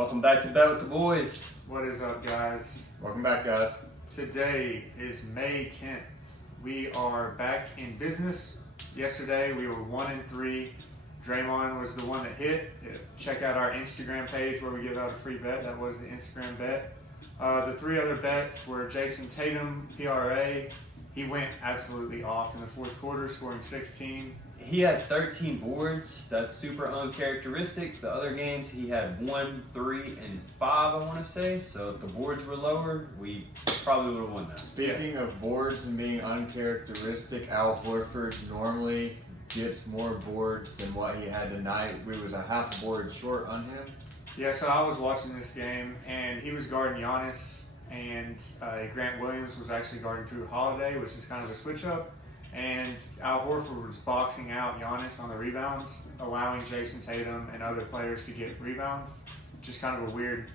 Welcome back to Bet with the Boys. What is up, guys? Welcome back, guys. Today is May 10th. We are back in business. Yesterday we were 1-3. Draymond was the one that hit. Check out our Instagram page where we give out a free bet. That was the Instagram bet. The three other bets were Jason Tatum, PRA. He went absolutely off in the fourth quarter, scoring 16. He had 13 boards. That's super uncharacteristic. The other games he had 1, 3, and 5, I want to say. So if the boards were lower, we probably would have won that. Speaking of boards and being uncharacteristic, Al Horford normally gets more boards than what he had tonight. We was a half a board short on him. Yeah, so I was watching this game, and he was guarding Giannis, and Grant Williams was actually guarding Drew Holiday, which is kind of a switch up. And Al Horford was boxing out Giannis on the rebounds, allowing Jason Tatum and other players to get rebounds. Just kind of a weird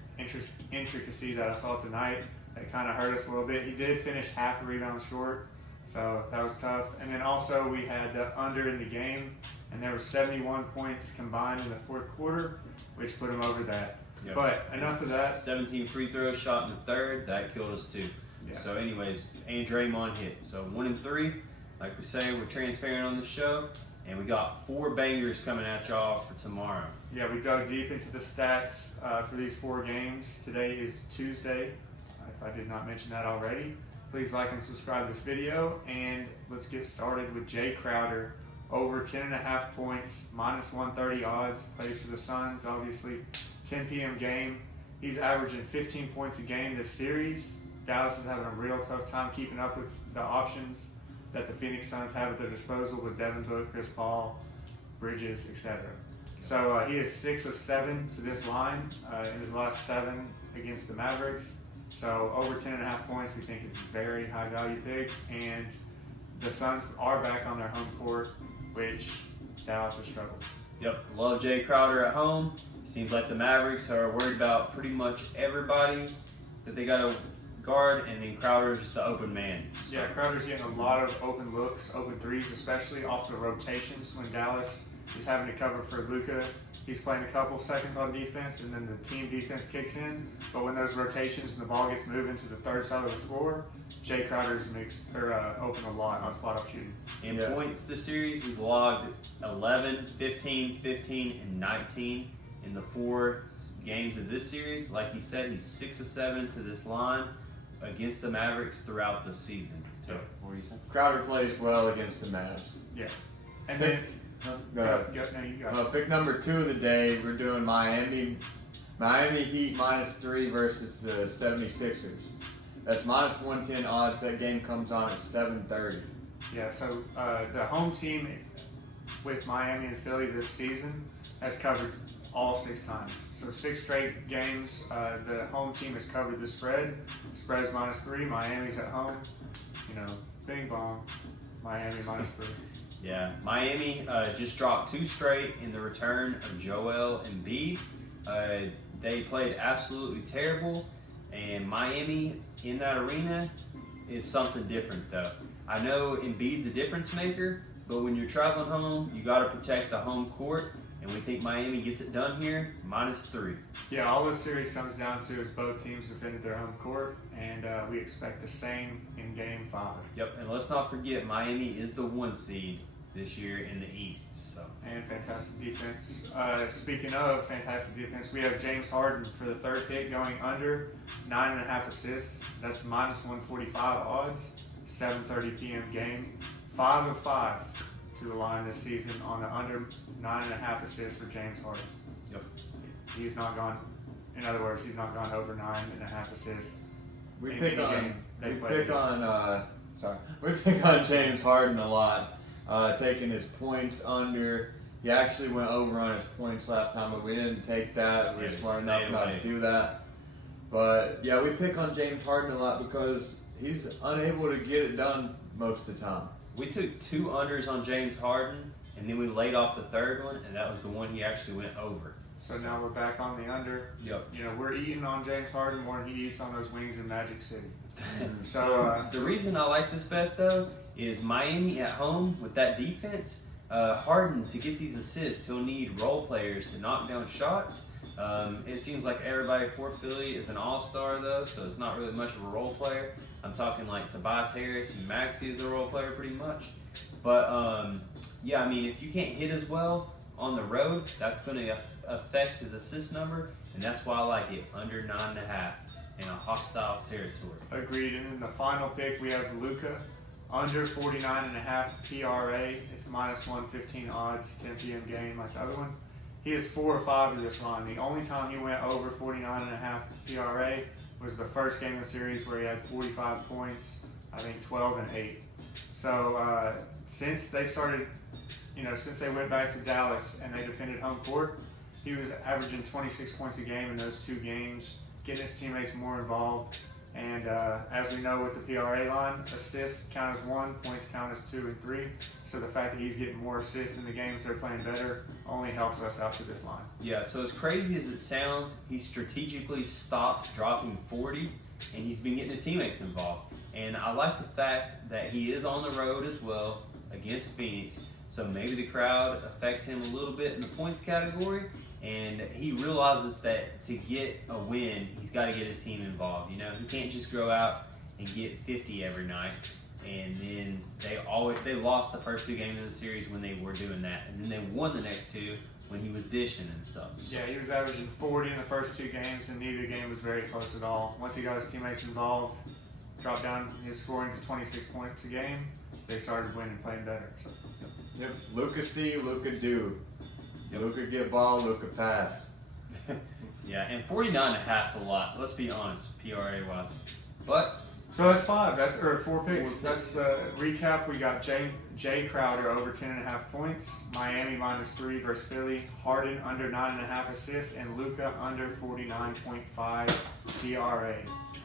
intricacy that I saw tonight that kind of hurt us a little bit. He did finish half a rebound short, so that was tough. And then also we had the under in the game, and there was 71 points combined in the fourth quarter, which put him over that. Yep. But enough of that. 17 free throws shot in the third. That killed us too. Yeah. So anyways, and Draymond hit. So 1-3. Like we say, we're transparent on the show. And we got 4 bangers coming at y'all for tomorrow. Yeah, we dug deep into the stats for these 4 games. Today is Tuesday, if I did not mention that already. Please like and subscribe to this video, and let's get started with Jay Crowder. Over 10.5 points, minus 130 odds, plays for the Suns, obviously. 10 p.m. game. He's averaging 15 points a game this series. Dallas is having a real tough time keeping up with the options that the Phoenix Suns have at their disposal with Devin Booker, Chris Paul, Bridges, etc. So he is 6 of 7 to this line in his last 7 against the Mavericks. So over 10.5 points, we think it's a very high value pick. And the Suns are back on their home court, which Dallas has struggled. Yep, love Jay Crowder at home. Seems like the Mavericks are worried about pretty much everybody that they got to guard, and then Crowder's just an open man. So. Yeah, Crowder's getting a lot of open looks, open threes, especially off the rotations when Dallas is having to cover for Luka. He's playing a couple seconds on defense, and then the team defense kicks in. But when those rotations and the ball gets moving to the third side of the floor, Jay Crowder's open a lot on spot-up shooting. In points this series, he's logged 11, 15, 15, and 19 in the 4 games of this series. Like he said, he's 6 of 7 to this line against the Mavericks throughout the season. So, what were you saying? Crowder plays well against the Mavs. Yeah. And then, pick number 2 of the day, we're doing Miami Heat -3 versus the 76ers. That's minus 110 odds. That game comes on at 7:30. Yeah, so the home team with Miami and Philly this season has covered all 6 times. So 6 straight games, the home team has covered the spread. The spread's -3. Miami's at home. Bing bong. Miami -3. Yeah, Miami just dropped 2 straight in the return of Joel Embiid. They played absolutely terrible, and Miami in that arena is something different though. I know Embiid's a difference maker, but when you're traveling home, you got to protect the home court, and we think Miami gets it done here, -3. Yeah, all this series comes down to is both teams defended their home court, and we expect the same in Game 5. Yep, and let's not forget Miami is the 1 seed this year in the East. So. And fantastic defense. Speaking of fantastic defense, we have James Harden for the 3rd pick going under 9.5 assists. That's minus 145 odds. 7:30 p.m. game. 5 of 5 to the line this season on the under 9.5 assists for James Harden. Yep. He's not gone. In other words, he's not gone over 9.5 assists. We pick on James Harden a lot. Taking his points under. He actually went over on his points last time, but we didn't take that. We were smart enough not to do that. But yeah, we pick on James Harden a lot because he's unable to get it done most of the time. We took 2 unders on James Harden, and then we laid off the 3rd one, and that was the one he actually went over. So now we're back on the under. Yep. We're eating on James Harden more than he eats on those wings in Magic City. So the reason I like this bet though is Miami at home with that defense. Harden, to get these assists, he'll need role players to knock down shots. It seems like everybody for Philly is an all-star though, so it's not really much of a role player. I'm talking like Tobias Harris and Maxey is a role player pretty much. But yeah, I mean, if you can't hit as well on the road, that's going to affect his assist number, and that's why I like it under 9.5 in a hostile territory. Agreed. And in the final pick, we have Luka under 49.5 PRA. It's -115 odds, 10 p.m. game like the other one. He is 4 or 5 of this line. The only time he went over 49.5 PRA was the first game of the series where he had 45 points, I think 12 and 8. So since they started, since they went back to Dallas and they defended home court, he was averaging 26 points a game in those 2 games, getting his teammates more involved. And as we know with the PRA line, assists count as 1, points count as 2 and 3. So the fact that he's getting more assists in the games they're playing better only helps us out to this line. Yeah, so as crazy as it sounds, he strategically stopped dropping 40, and he's been getting his teammates involved. And I like the fact that he is on the road as well against Phoenix, so maybe the crowd affects him a little bit in the points category. And he realizes that to get a win, he's got to get his team involved. He can't just go out and get 50 every night. And then they lost the first 2 games of the series when they were doing that, and then they won the next 2 when he was dishing and stuff. Yeah, he was averaging 40 in the first 2 games, and neither game was very close at all. Once he got his teammates involved, dropped down his scoring to 26 points a game, they started winning, playing better. So. Yep. Luka see, Luka do. Luka get ball, Luka pass. Yeah, and 49.5 is a lot. Let's be honest, PRA wise. But so that's 5. That's 4 picks. That's the recap. We got Jay Crowder over 10.5 points. Miami -3 versus Philly. Harden under 9.5 assists, and Luka under 49.5 PRA.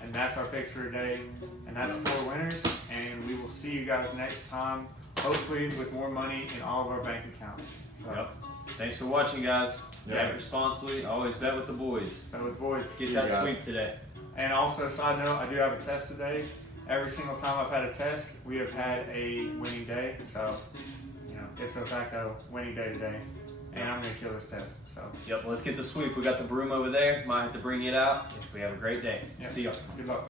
And that's our picks for today. And that's 4 winners. And we will see you guys next time. Hopefully with more money in all of our bank accounts. So. Yep. Thanks for watching, guys. Yeah. Bet responsibly. Always bet with the boys. Bet with boys. Get that sweep today. And also, side note, I do have a test today. Every single time I've had a test, we have had a winning day. So, it's a facto winning day today. And I'm going to kill this test. So. Yep, let's get the sweep. We got the broom over there. Might have to bring it out if we have a great day. Yep. See y'all. Good luck.